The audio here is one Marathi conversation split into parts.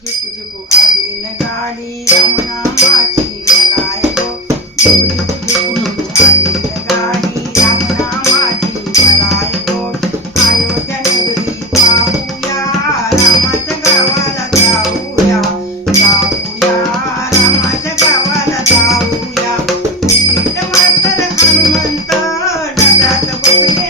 झिप झिप आली न गाडी रामनामाची मला येतो झिप झिप झिप आली न गाडी रामनामाची मला येतो अयोध्या नगरी पाहूया रामाच्या गावाला जाऊया जाऊया रामाच्या गावाला जाऊया मात्र हनुमंत डगरात बसले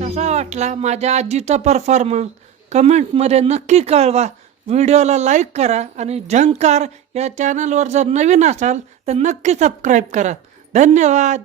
कसा वाटला माझ्या आजीचा परफॉर्मन्स कमेंटमध्ये नक्की कळवा. व्हिडिओला लाईक करा आणि झंकार या चॅनलवर जर नवीन असाल तर नक्की सबस्क्राईब करा. धन्यवाद.